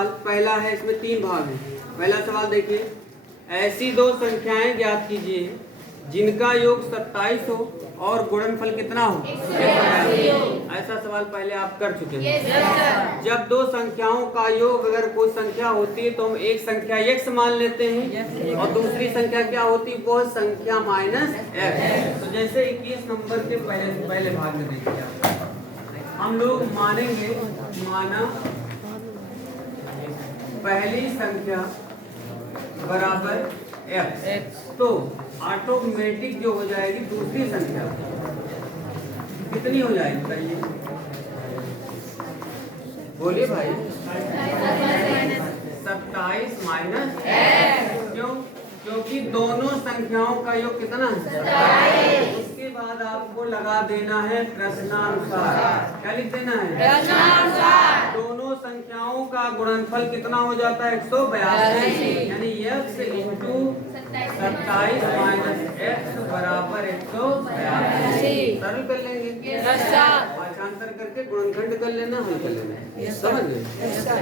सवाल पहला है, इसमें 3 भाग हैं। पहला सवाल देखिए, ऐसी 2 संख्याएं ज्ञात कीजिए जिनका योग 27 हो और गुणनफल कितना हो? ऐसा सवाल पहले आप कर चुके हैं। जब 2 संख्याओं का योग अगर कोई संख्या होती है तो हम एक संख्या x मान लेते हैं और दूसरी संख्या क्या होती है? वो संख्या माइनस x। तो जैसे 21 नंबर के पहले भाग में देखिए आप, हम लोग मानेंगे, माना पहली संख्या बराबर x, तो ऑटोमेटिक जो हो जाएगी दूसरी संख्या कितनी हो जाएगी बताइए? बोलिए भाई। 27 माइनस x। क्यों? क्योंकि दोनों संख्याओं का योग कितना है? उसके बाद आपको लगा देना है प्रश्नानुसार। क्या लिख देना है? प्रश्नानुसार। दोनों संख्याओं का गुणनफल कितना हो जाता है? 182, यानी x इंटू 27 माइनस x बराबर 182। सरल कर लेंगे, पाठांतर करके गुणनखंड कर लेना, हल कर लेना। समझ गए?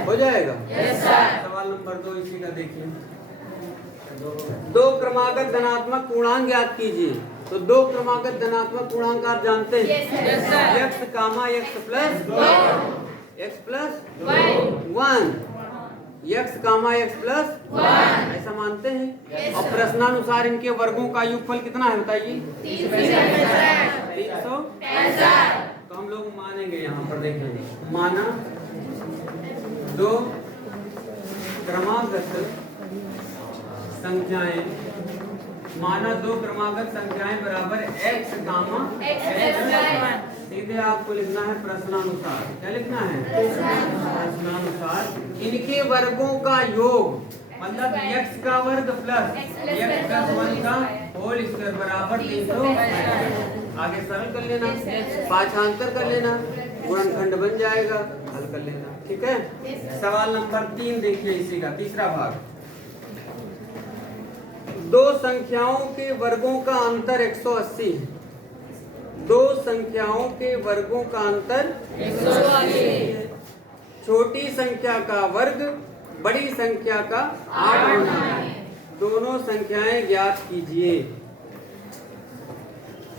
हो जाएगा। सवाल नंबर 2 इसी का देखिए, 2 क्रमागत धनात्मक पूर्णांक ज्ञात कीजिए। तो 2 क्रमागत धनात्मक पूर्णांक आप जानते हैं, x कामा x प्लस 1, x कामा x प्लस 1, ऐसा मानते हैं। और प्रश्नानुसार इनके वर्गों का योगफल कितना है बताइए? 365। तो हम लोग मानेंगे, यहाँ पर देखेंगे, माना 2 क्रमागत संख्याएं, माना 2 क्रमागत संख्याएं बराबर x कामा x। सीधे आपको लिखना है प्रश्नानुसार। क्या लिखना है? प्रश्नानुसार इनके वर्गों का योग, मतलब x का वर्ग प्लस x प्लस 1 का होल स्क्वायर बराबर 365। आगे सरल कर लेना, पाठांतर कर लेना, गुणनखंड बन जाएगा, हल कर लेना। ठीक है। सवाल नंबर 3 देखिए, इसी का तीसरा भाग, 2 संख्याओं के वर्गों का अंतर 180 है। 2 संख्याओं के वर्गों का अंतर 180 है। छोटी संख्या का वर्ग बड़ी संख्या का 8 गुना है। दोनों संख्याएं ज्ञात कीजिए।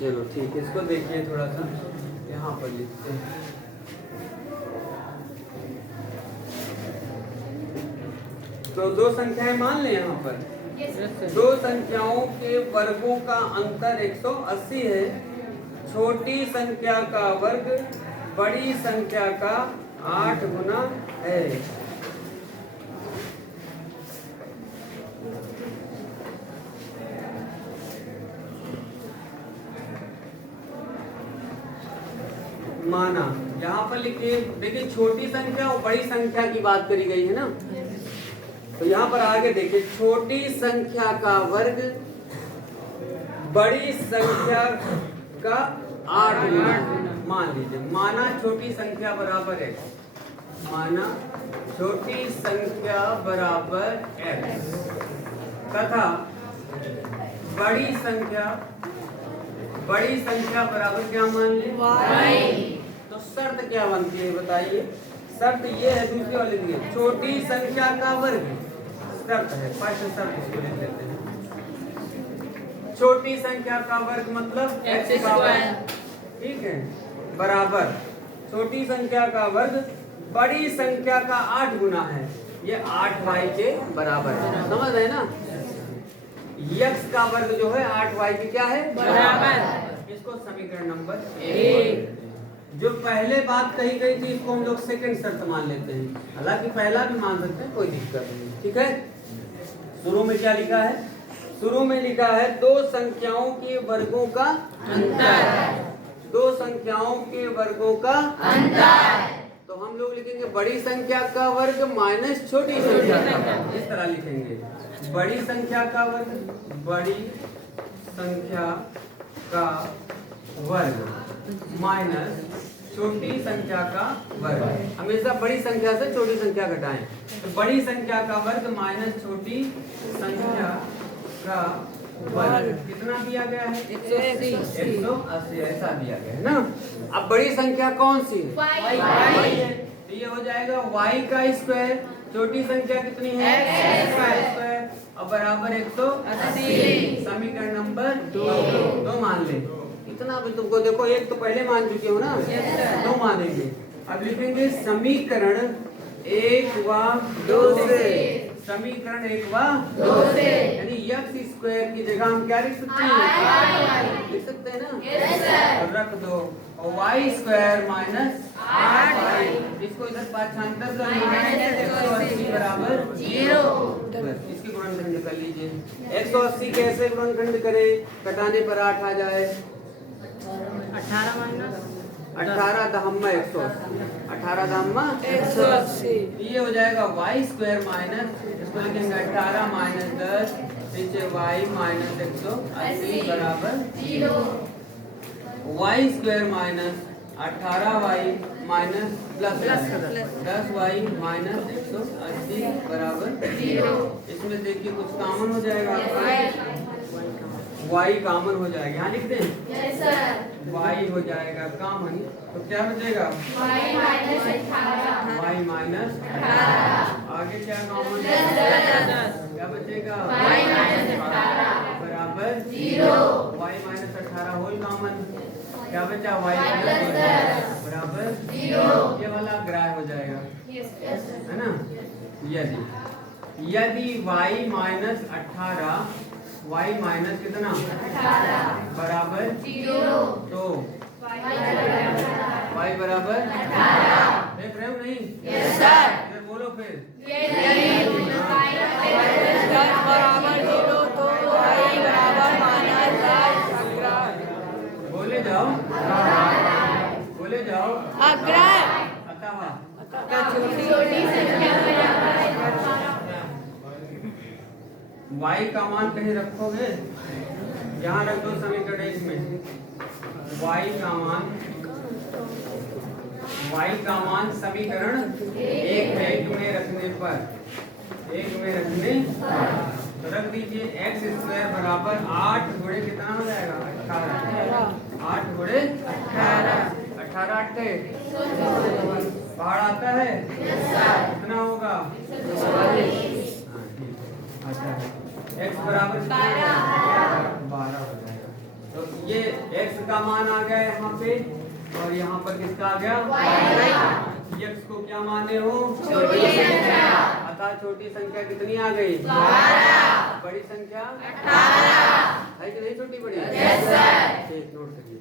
चलो ठीक है, इसको देखिए थोड़ा सा, यहाँ पर लिखते हैं। तो 2 संख्याएं मान लें यहाँ पर, 2 संख्याओं के वर्गों का अंतर 180 है। छोटी संख्या का वर्ग बड़ी संख्या का 8 गुना है। माना, यहाँ पर लिखिए, देखिए छोटी संख्या और बड़ी संख्या की बात करी गई है ना, तो यहाँ पर आगे देखिए, छोटी संख्या का वर्ग बड़ी संख्या का 8 गुना। मान लीजिए, माना छोटी संख्या बराबर x, माना छोटी संख्या बराबर x तथा बड़ी संख्या बराबर क्या मान लें? y। तो शर्त क्या बनती है बताइए? शर्त ये है, दूसरी वाली है, छोटी संख्या का वर्ग शर्त है। फर्स्ट शर्त इसको लिख लेते हैं, छोटी संख्या का वर्ग मतलब x का वर्ग, ठीक है, बराबर छोटी संख्या का वर्ग बड़ी संख्या का 8 गुना है। ये 8y के बराबर है। समझ रहे ना? x का वर्ग जो है 8y के क्या है? बराबर। इसको समीकरण नंबर 1। जो पहले बात कही गई थी इसको हम लोग सेकंड शर्त मान लेते हैं, हालांकि पहला भी मान सकते हैं, कोई दिक्कत नहीं। ठीक है। शुरू में क्या लिखा है? शुरू में लिखा है 2 संख्याओं के वर्गों का अंतर। 2 संख्याओं के वर्गों का अंतर, तो हम लोग लिखेंगे बड़ी संख्या का वर्ग माइनस छोटी संख्या का वर्ग। इस तरह लिखेंगे, बड़ी संख्या का वर्ग, बड़ी संख्या का वर्ग माइनस छोटी संख्या का वर्ग। हमेशा बड़ी संख्या से छोटी संख्या घटाएं, तो बड़ी संख्या का वर्ग माइनस छोटी संख्या का वर्ग कितना दिया गया है? 180 ऐसा दिया गया है ना। अब बड़ी संख्या कौन सी है? y है। तो ये हो जाएगा y का स्क्वायर छोटी संख्या कितनी है x²। अब बराबर 180। समीकरण नंबर 2 मान ले। इतना भी तुमको देखो, एक तो पहले मान चुके हो ना, 2 मानेंगे। अब लिखेंगे समीकरण 1 व 2 से। समीकरण 1 व 2 से यानी x² की जगह हम क्या लिख सकते हैं? लिख सकते हैं ना? और रख दो और y² माइनस 8y, इसको इधर पाठांतर कर लीजिए। 180 बराबर 0। इसके गुणनखंड कर लीजिए। 180 कैसे गुणनखंड करें? कटाने पर 8 आ जाए। 18 दहम्मा 180। 18 दहम्मा 180। ये हो जाएगा y² माइनस, इसको लिखेंगे 18 माइनस 10 नीचे y माइनस 180 बराबर 0। y² minus 18y minus plus 10y minus 180 बराबर 0। इसमें देखिए कुछ कॉमन हो जाएगा, y कॉमन हो जाएगा। यहाँ लिख दें y हो जाएगा कॉमन, तो क्या बचेगा? y minus 18। आगे क्या कॉमन? क्या बचेगा? y बराबर 0। y माइनस 18 होल कॉमन, क्या बचा? y बराबर 0। ये वाला ग्राह हो जाएगा, है ना? यदि y माइनस 18 y माइनस कितना 18 बराबर 0, तो y बराबर 18। देख रहे हो नहीं? Yes sir. फिर बोलो फिर बराबर 0 तो y बराबर बोले जाओ, बोले जाओ। छोटी y का मान कहीं रखोगे? यहाँ रख दो समीकरण 1 में। y का मान समीकरण 1 में रखने पर, 1 में रखने तो रख दीजिए x² बराबर 8 गुणे कितना हो जाएगा? 18। 8 गुणे 18, 18 8 पहाड़ आता है कितना होगा? अच्छा, x बराबर 12 हो जाएगा। तो ये x का मान आ गया यहाँ पे, और यहाँ पर किसका आ गया? x को क्या माने हो? छोटी संख्या। अतः छोटी संख्या कितनी आ गई? 12। बड़ी संख्या 18 है कि नहीं? छोटी बड़ी? Yes sir. ठीक, नोट करिए।